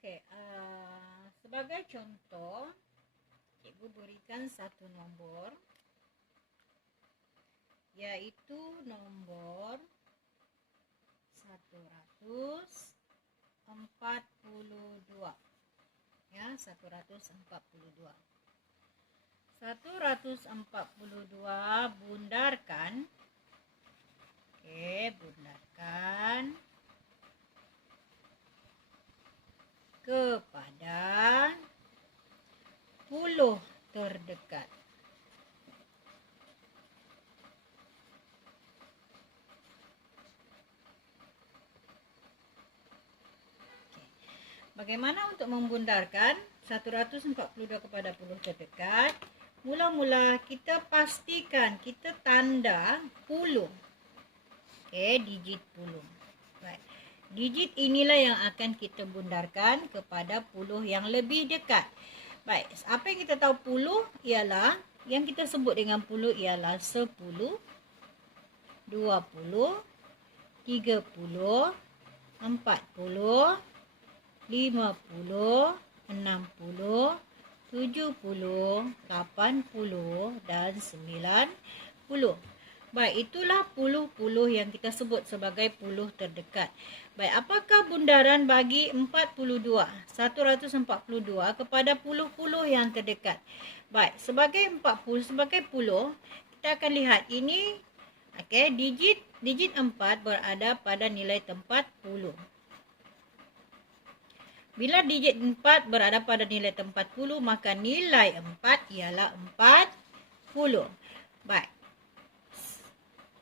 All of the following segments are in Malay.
Okey, sebagai contoh, cikgu berikan satu nombor, iaitu nombor 142. Ya, 142. 142 bundarkan. Bundarkan kepada puluh terdekat. Bagaimana untuk membundarkan 142 kepada puluh terdekat? Mula-mula kita pastikan kita tanda puluh. Digit puluh. Baik. Digit inilah yang akan kita bundarkan kepada puluh yang lebih dekat. Baik, apa yang kita tahu puluh ialah, yang kita sebut dengan puluh ialah 10, 20, 30, 40, 50, 60, 70, 80 dan 90. Baik, itulah puluh-puluh yang kita sebut sebagai puluh terdekat. Baik, apakah bundaran bagi 142 kepada puluh-puluh yang terdekat? Baik, sebagai puluh, kita akan lihat ini, digit 4 berada pada nilai tempat puluh. Bila digit 4 berada pada nilai tempat puluh, maka nilai 4 ialah 40. Baik.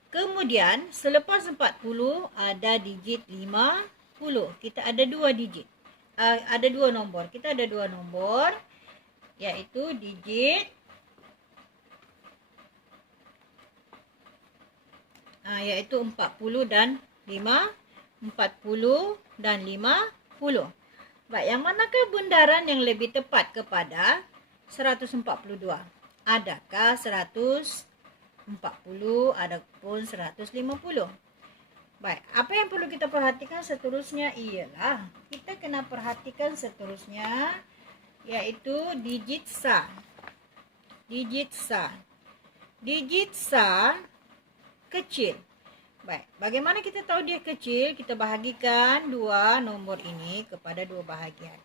Kemudian, selepas 40 ada digit 50. Kita ada dua digit. Ada dua nombor. Kita ada dua nombor, iaitu digit iaitu 40 dan 5. 40 dan 50. Baik, yang manakah bundaran yang lebih tepat kepada 142? Adakah 140 ataupun 150? Baik, apa yang perlu kita perhatikan seterusnya ialah, kita kena perhatikan seterusnya, iaitu digit sah. Digit sah. Digit sah kecil. Baik, bagaimana kita tahu dia kecil? Kita bahagikan dua nombor ini kepada dua bahagian.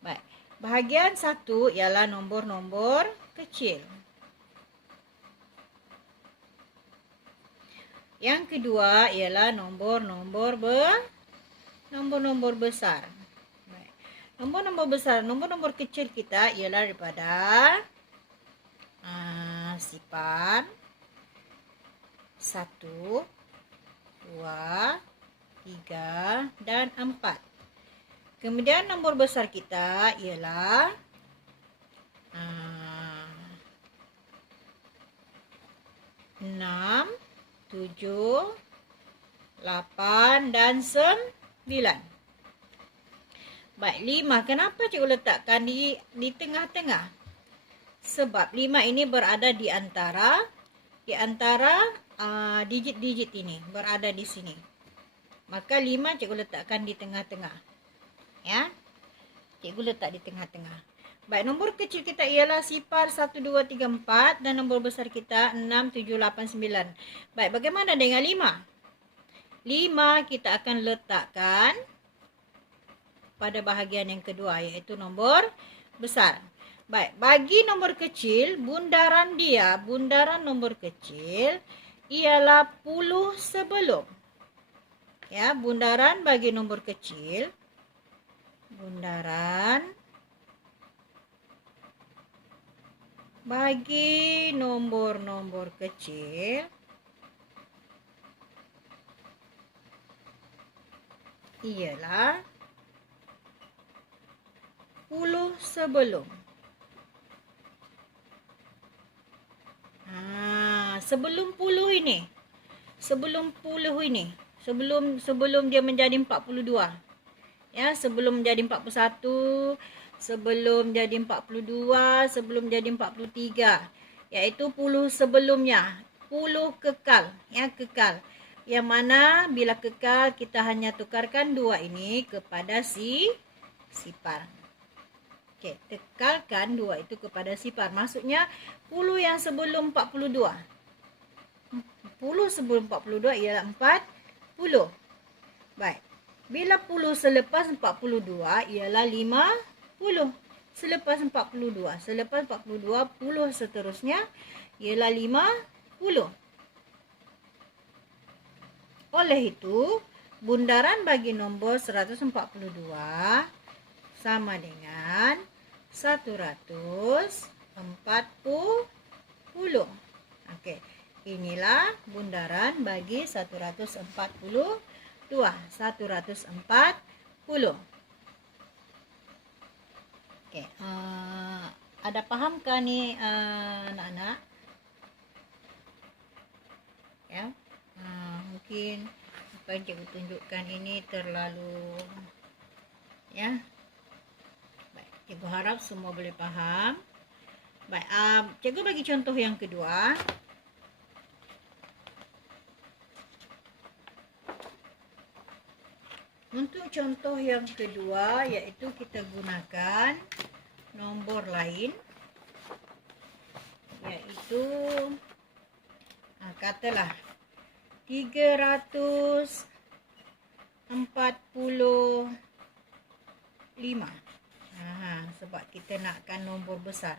Baik, bahagian satu ialah nombor-nombor kecil. Yang kedua ialah nombor-nombor besar. Baik. Nombor-nombor besar, nombor-nombor kecil kita ialah daripada sifar 1, 2, 3 dan 4. Kemudian nombor besar kita ialah 6, 7, 8 dan 9. Baik, 5. Kenapa cikgu letakkan di tengah-tengah? Sebab 5 ini berada di antara digit-digit ini, berada di sini. Maka 5 cikgu letakkan di tengah-tengah. Ya. Cikgu letak di tengah-tengah. Baik, nombor kecil kita ialah sifar 1, 2, 3, 4 dan nombor besar kita 6, 7, 8, 9. Baik, bagaimana dengan 5? 5 kita akan letakkan pada bahagian yang kedua, iaitu nombor besar. Baik, bagi nombor kecil, bundaran nombor kecil ialah puluh sebelum. Ya, bundaran bagi nombor kecil, bundaran bagi nombor-nombor kecil ialah puluh sebelum. Sebelum puluh ini, sebelum dia menjadi 42. Ya, sebelum menjadi 41, sebelum jadi 42, sebelum jadi 43, iaitu puluh sebelumnya, puluh kekal, ya, kekal. Yang mana bila kekal kita hanya tukarkan dua ini kepada sipar. Okey, tekalkan 2 itu kepada sipar. Maksudnya 10 yang sebelum 42. 10 sebelum 42 ialah 40. Baik. Bila 10 selepas 42 ialah 50. Selepas 42. Selepas 42, 10 seterusnya ialah 50. Oleh itu, bundaran bagi nombor 142 sama dengan 140. Okey. Inilah bundaran bagi 142. 140. Okey. Ada fahamkah ni anak-anak? Ya. Mungkin apa yang cikgu tunjukkan ini terlalu ya. Baik, cikgu harap semua boleh faham. Baik, cikgu bagi contoh yang kedua. Untuk contoh yang kedua, iaitu kita gunakan nombor lain, iaitu katalah 345. Sebab kita nakkan nombor besar.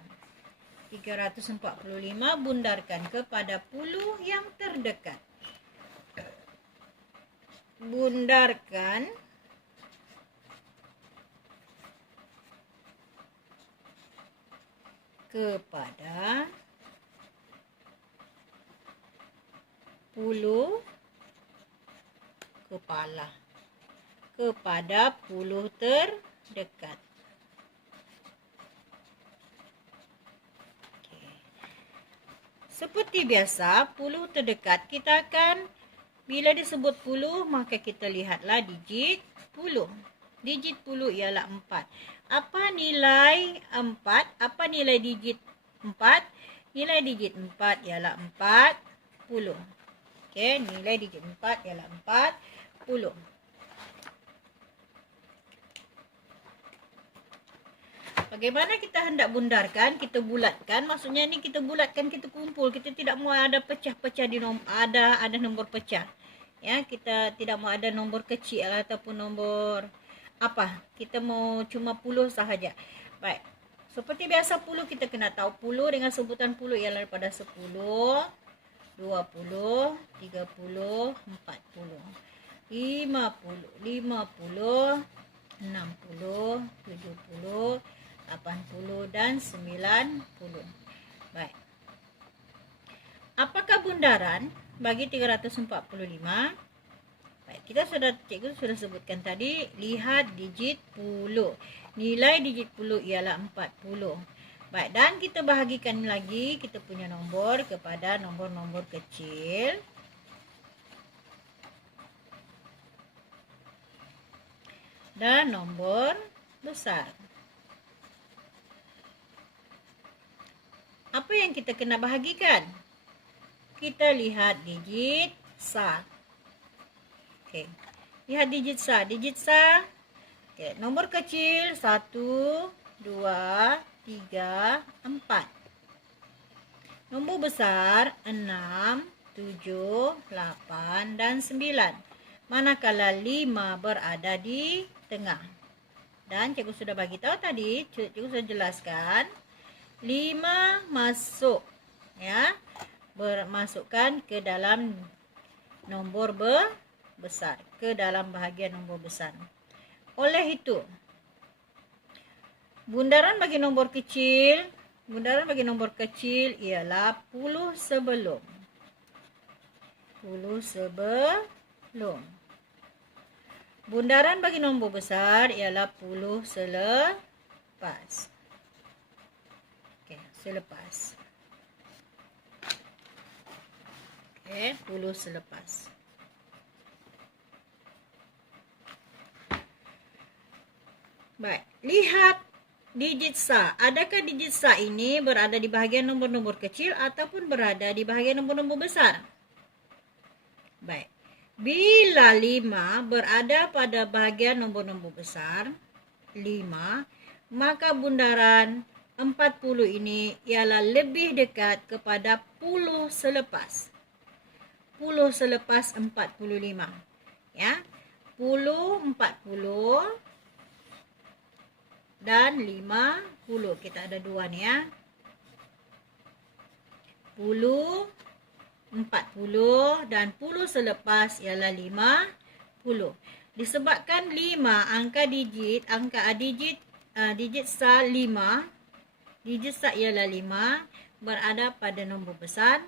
345 bundarkan kepada 10 yang terdekat. Bundarkan kepada 10 kepala. Kepada 10 terdekat. Okay. Seperti biasa, 10 terdekat kita akan, bila disebut 10, maka kita lihatlah digit 10. Digit 10 ialah 4. Apa nilai 4? Apa nilai digit 4? Nilai digit 4 ialah 40. Okey, nilai digit 4 ialah 40. Bagaimana kita hendak bundarkan? Kita bulatkan. Maksudnya ni kita bulatkan, kita kumpul. Kita tidak mau ada pecah-pecah di nombor, ada nombor pecah. Ya, kita tidak mau ada nombor kecil ataupun nombor apa. Kita mau cuma 10 sahaja. Baik. Seperti biasa 10 kita kena tahu 10 dengan sebutan 10 ialah daripada 10, 20, 30, 40, 50, 60, 70, 80 dan 90. Baik. Apakah bundaran bagi 345? Baik, cikgu sudah sebutkan tadi, lihat digit 10. Nilai digit 10 ialah 40. Baik, dan kita bahagikan lagi kita punya nombor kepada nombor-nombor kecil. Dan nombor besar. Apa yang kita kena bahagikan? Kita lihat digit sa. Okey. Lihat digit sa. Digit sa. Okey, nomor kecil 1, 2, 3, 4. Nombor besar 6, 7, 8 dan 9. Manakala 5 berada di tengah. Dan cikgu sudah bagi tahu tadi, cikgu sudah jelaskan 5 masuk, ya, bermasukkan ke dalam nombor besar, ke dalam bahagian nombor besar. Oleh itu, bundaran bagi nombor kecil ialah 10 sebelum. 10 sebelum. Bundaran bagi nombor besar ialah 10 selepas. Okey, selepas. Okey, 10 selepas. Baik, lihat digit sa. Adakah digit sa ini berada di bahagian nombor-nombor kecil ataupun berada di bahagian nombor-nombor besar? Baik. Bila 5 berada pada bahagian nombor-nombor besar, 5, maka bundaran 40 ini ialah lebih dekat kepada puluh selepas. Puluh selepas 45. Ya. Puluh, 40 dan 50. Kita ada dua nih ya. Puluh, 40 dan puluh selepas ialah 50. Disebabkan 5 digit sah 5, digit sah ialah 5, berada pada nombor besar,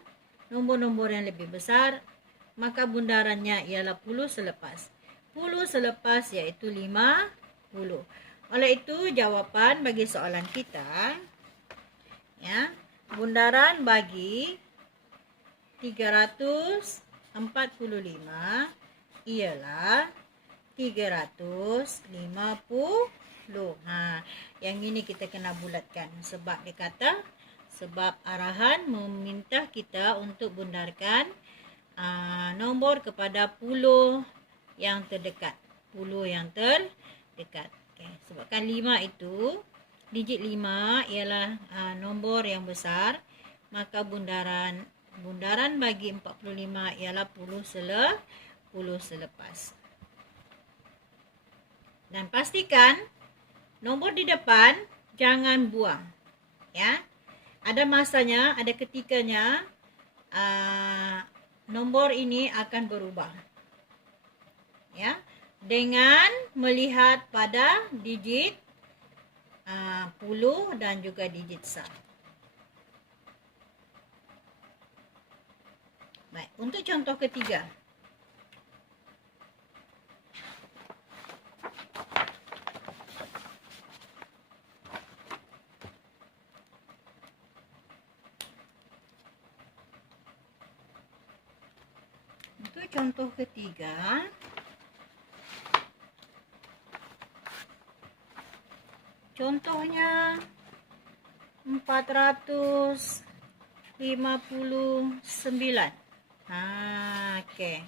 nombor-nombor yang lebih besar, maka bundarannya ialah puluh selepas. Puluh selepas iaitu 50. Oleh itu jawapan bagi soalan kita, ya, bundaran bagi 345 ialah 350. Yang ini kita kena bulatkan sebab dia kata, sebab arahan meminta kita untuk bundarkan nombor kepada puluh yang terdekat. Puluh yang terdekat. Okay. Sebabkan 5 itu, digit 5 ialah nombor yang besar, maka bundaran bagi 45 ialah puluh selepas. Dan pastikan nombor di depan jangan buang. Ya. Ada masanya, ada ketikanya nombor ini akan berubah. Ya. Dengan melihat pada digit puluh dan juga digit sah. Baik, untuk contoh ketiga. Untuk contoh ketiga, contohnya 459. Okey.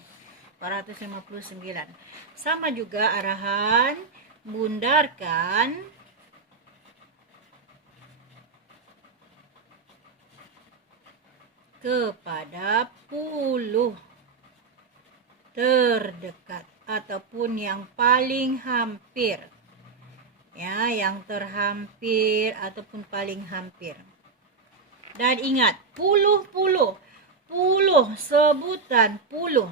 459. Sama juga arahan bundarkan kepada puluh terdekat ataupun yang paling hampir. Ya, yang terhampir ataupun paling hampir. Dan ingat, puluh, sebutan puluh.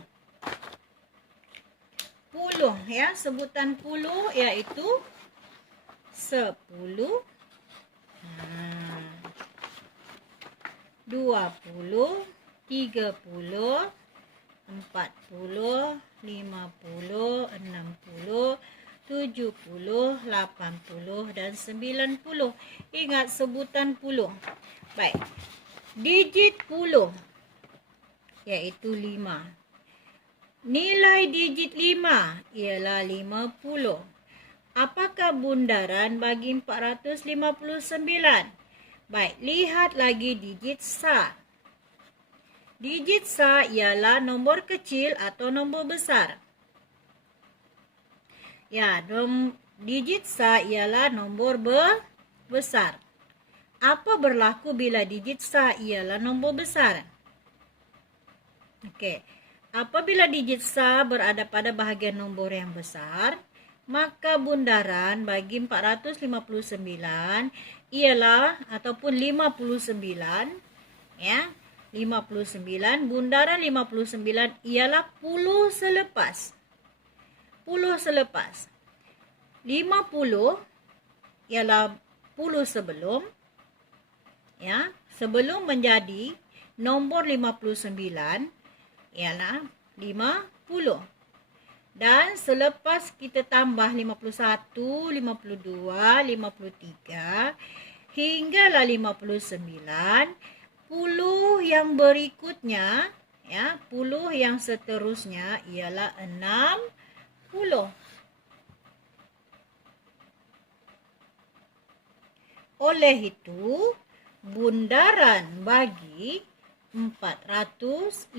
Puluh, ya, sebutan puluh iaitu 10, 20, 30, 40, 50, 60, 70, 80 dan 90. Ingat sebutan puluh. Baik. Digit puluh iaitu 5. Nilai digit 5 ialah 50. Apakah bundaran bagi 459? Baik, lihat lagi digit sah. Digit sah ialah nombor kecil atau nombor besar. Ya, digit sah ialah nombor besar. Apa berlaku bila digit sah ialah nombor besar? Okey. Apabila digit sah berada pada bahagian nombor yang besar, maka bundaran bagi 459 ialah ataupun 59, ya. 59, bundaran 59 ialah puluh selepas. Puluh selepas. 50 ialah puluh sebelum. Ya, sebelum menjadi nombor 59 ialah 50. Dan selepas kita tambah 51, 52, 53 hinggalah 59, puluh yang berikutnya, ya, puluh yang seterusnya ialah 60. Oleh itu, bundaran bagi 459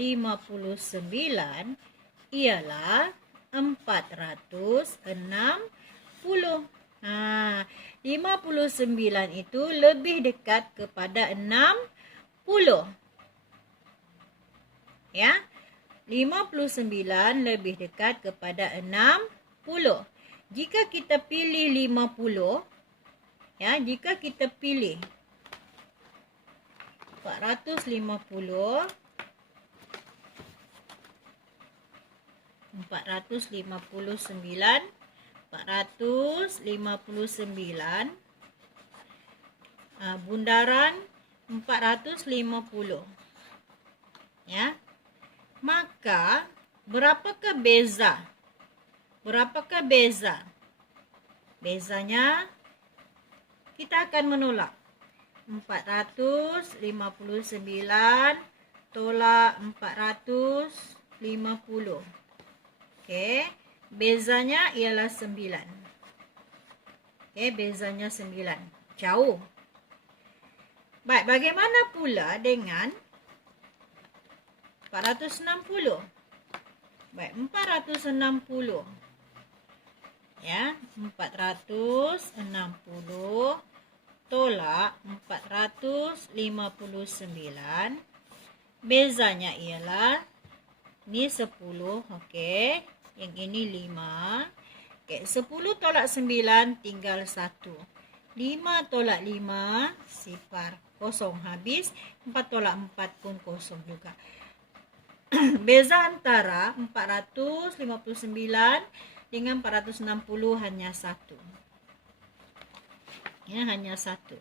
ialah 460. 59 itu lebih dekat kepada 60. Ya. 59 lebih dekat kepada 60. Jika kita pilih 50, ya, jika kita pilih 459 bundaran 450, ya, maka berapakah beza? Berapakah beza? Bezanya kita akan menolak 459 tolak 450. Okey, bezanya ialah 9. Okey, bezanya 9. Jauh. Baik, bagaimana pula dengan 460? Baik, 460. Ya, 460 tolak 459. Bezanya ialah ni 10, okey. Yang ini 5. Okey, 10 tolak 9 tinggal 1. 5 tolak 5 sifar, kosong, habis. 4 tolak 4 pun kosong juga. Beza antara 459 dengan 460 hanya 1. Ya, hanya 1.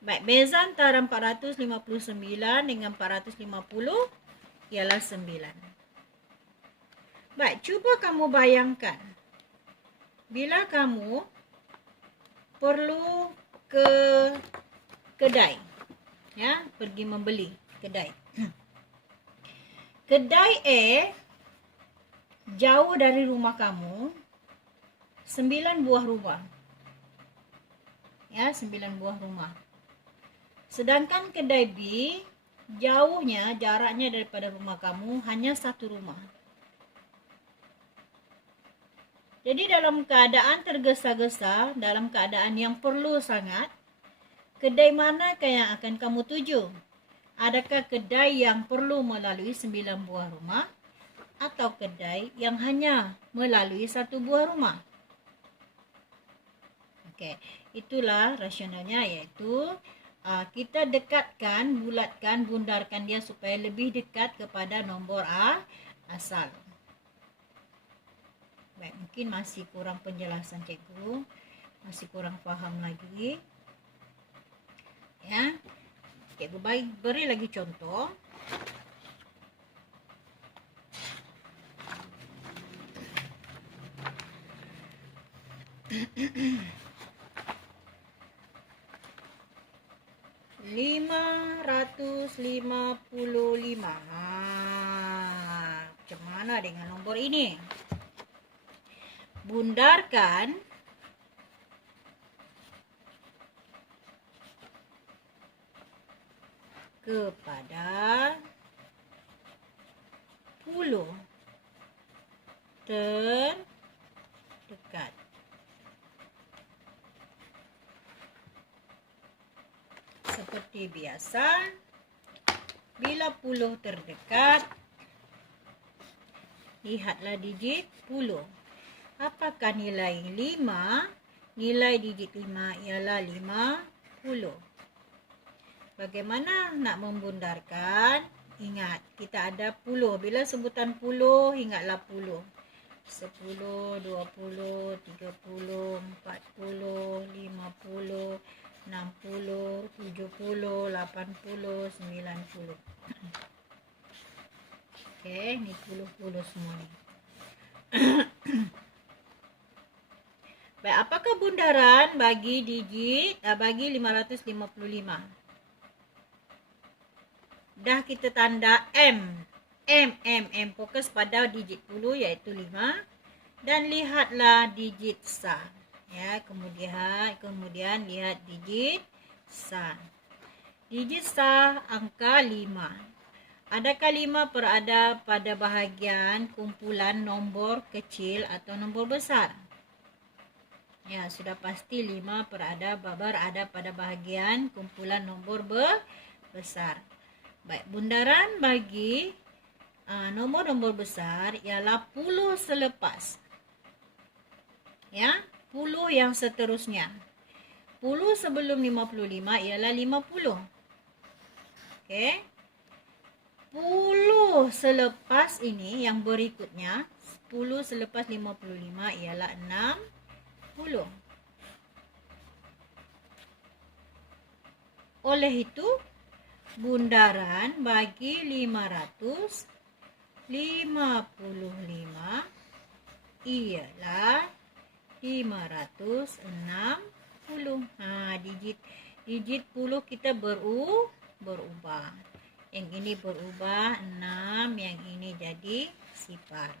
Baik, beza antara 459 dengan 450 ialah 9. Baik, cuba kamu bayangkan. Bila kamu perlu ke kedai, ya, pergi membeli kedai. Kedai A jauh dari rumah kamu 9 buah rumah. Ya, 9 buah rumah. Sedangkan kedai B jauhnya, jaraknya daripada rumah kamu hanya 1 rumah. Jadi dalam keadaan tergesa-gesa, dalam keadaan yang perlu sangat, kedai manakah yang akan kamu tuju? Adakah kedai yang perlu melalui 9 buah rumah atau kedai yang hanya melalui 1 buah rumah? Okey, itulah rasionalnya, iaitu kita dekatkan, bulatkan, bundarkan dia supaya lebih dekat kepada nombor asal. Baik, mungkin masih kurang penjelasan cikgu, masih kurang faham lagi. Ya, cikgu beri lagi contoh. $555. Macam mana dengan nombor ini? Bundarkan kepada 10 terdekat. Seperti biasa, bila 10 terdekat, lihatlah digit 10. Apakah nilai 5? Nilai digit 5 ialah 50. Bagaimana nak membundarkan? Ingat, kita ada 10. Bila sebutan 10, ingatlah 10. 10, 20, 30, 40, 50, 60, 70, 80, 90. Okey, ni 10 semua ni. Baik, apakah bundaran bagi digit bagi 555? Dah kita tanda M. Fokus pada digit 10 iaitu 5 dan lihatlah digit sah. Ya, kemudian lihat digit sah. Digit sah angka 5. Adakah 5 berada pada bahagian kumpulan nombor kecil atau nombor besar? Ya, sudah pasti 5 berada pada bahagian kumpulan nombor besar. Baik, bundaran bagi nombor-nombor besar ialah puluh selepas. Ya, puluh yang seterusnya. Puluh sebelum 55 ialah 50. Okey. Puluh selepas ini yang berikutnya, 10 selepas 55 ialah 60. Oleh itu, bundaran bagi 555 ialah 560. Digit puluh kita berubah. Yang ini berubah 6, yang ini jadi sifar.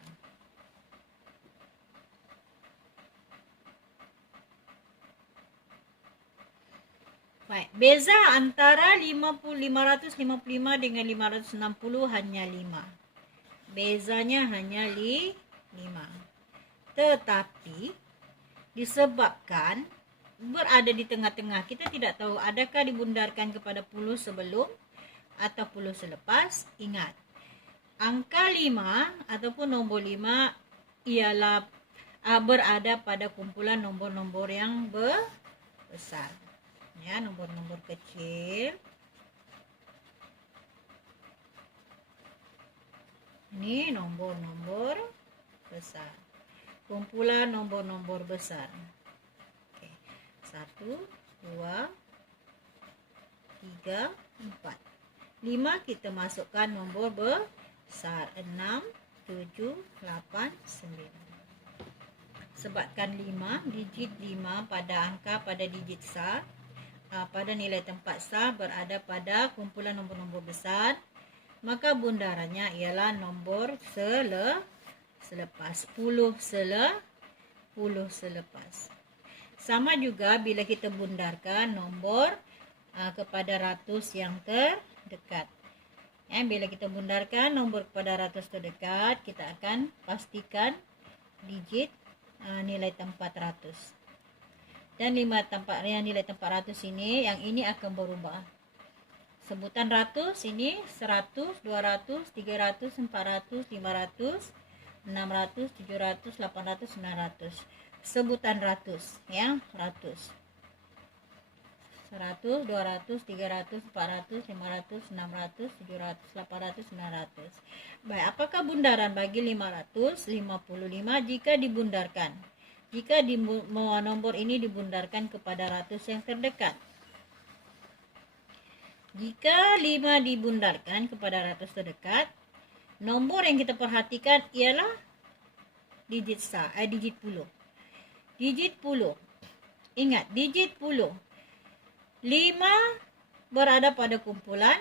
Baik, beza antara 555 dengan 560 hanya 5. Bezanya hanya 5. Tetapi disebabkan berada di tengah-tengah, kita tidak tahu adakah dibundarkan kepada puluh sebelum atau puluh selepas. Ingat, angka 5 ataupun nombor 5 ialah berada pada kumpulan nombor-nombor yang besar. Ya, nombor-nombor kecil. Ini nombor-nombor besar. Kumpulan nombor-nombor besar. Oke. 1, 2, 3, 4. 5 kita masukkan nombor besar. 6, 7, 8, 9. Sebabkan 5, digit 5 pada angka pada digit besar, pada nilai tempat sah berada pada kumpulan nombor-nombor besar, maka bundarannya ialah nombor selepas. Puluh selepas. Sama juga bila kita bundarkan nombor kepada ratus yang terdekat. Ya, bila kita bundarkan nombor kepada ratus terdekat, kita akan pastikan digit nilai tempat ratus. Dan nilai tempat ratus ini, yang ini akan berubah. Sebutan ratus ini 100, 200, 300, 400, 500, 600, 700, 800, 900. Sebutan ratus, ya, ratus. 100, 200, 300, 400, 500, 600, 700, 800, 900. Baik, apakah bundaran bagi 555 jika dibundarkan? Jika nombor ini dibundarkan kepada ratus yang terdekat. Jika 5 dibundarkan kepada ratus terdekat, nombor yang kita perhatikan ialah digit puluh. Digit puluh. Ingat, digit puluh. 5 berada pada kumpulan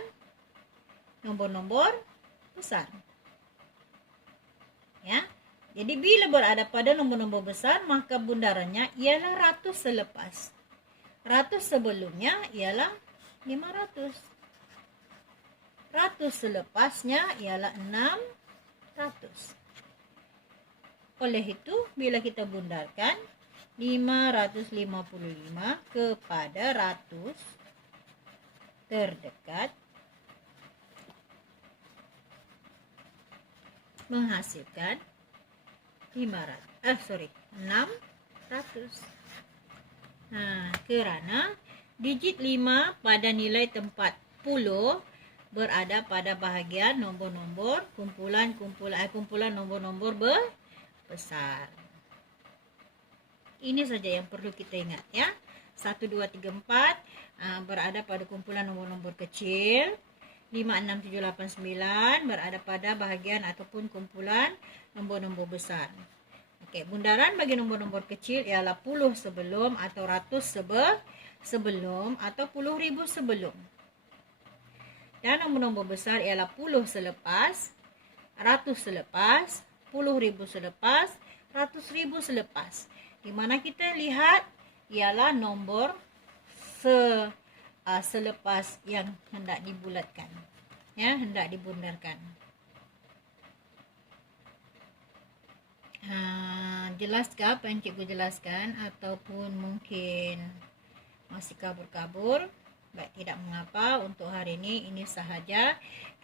nombor-nombor besar. Ya. Jadi bila berada pada nombor-nombor besar, maka bundarannya ialah ratus selepas. Ratus sebelumnya ialah 500. Ratus selepasnya ialah 600. Oleh itu, bila kita bundarkan 555 kepada ratus terdekat, menghasilkan 600. Kerana digit 5 pada nilai tempat puluh berada pada bahagian nombor-nombor kumpulan nombor-nombor besar. Ini saja yang perlu kita ingat, ya. 1, 2, 3, 4 berada pada kumpulan nombor-nombor kecil. 5, 6, 7, 8, 9 berada pada bahagian ataupun kumpulan nombor-nombor besar. Okey, bundaran bagi nombor-nombor kecil ialah puluh sebelum atau ratus sebelum atau 10,000 sebelum. Dan nombor-nombor besar ialah puluh selepas, ratus selepas, 10,000 selepas, 100,000 selepas. Di mana kita lihat ialah nombor selepas yang hendak dibulatkan, ya, hendak dibundarkan. jelas ke apa yang cikgu jelaskan, ataupun mungkin masih kabur-kabur, baik, tidak mengapa. Untuk hari ini sahaja.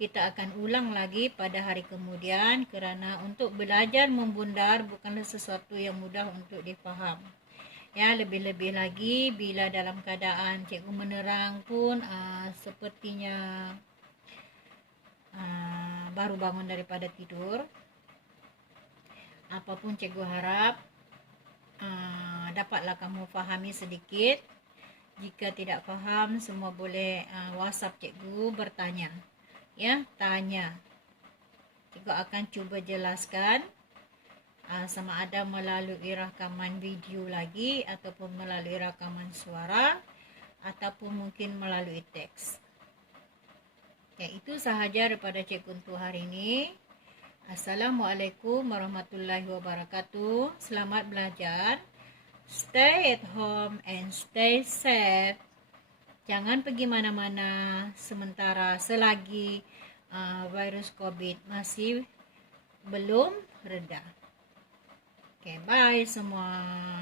Kita akan ulang lagi pada hari kemudian, kerana untuk belajar membundar bukanlah sesuatu yang mudah untuk difaham. Ya, lebih-lebih lagi bila dalam keadaan cikgu menerang pun sepertinya baru bangun daripada tidur. Apapun cikgu harap dapatlah kamu fahami sedikit. Jika tidak faham, semua boleh WhatsApp cikgu bertanya. Ya, tanya. Cikgu akan cuba jelaskan sama ada melalui rakaman video lagi, ataupun melalui rakaman suara, ataupun mungkin melalui teks. Ya, itu sahaja daripada cikgu untuk hari ini. Assalamualaikum warahmatullahi wabarakatuh. Selamat belajar. Stay at home and stay safe. Jangan pergi mana-mana sementara selagi virus COVID masih belum reda. Okay, bye semua.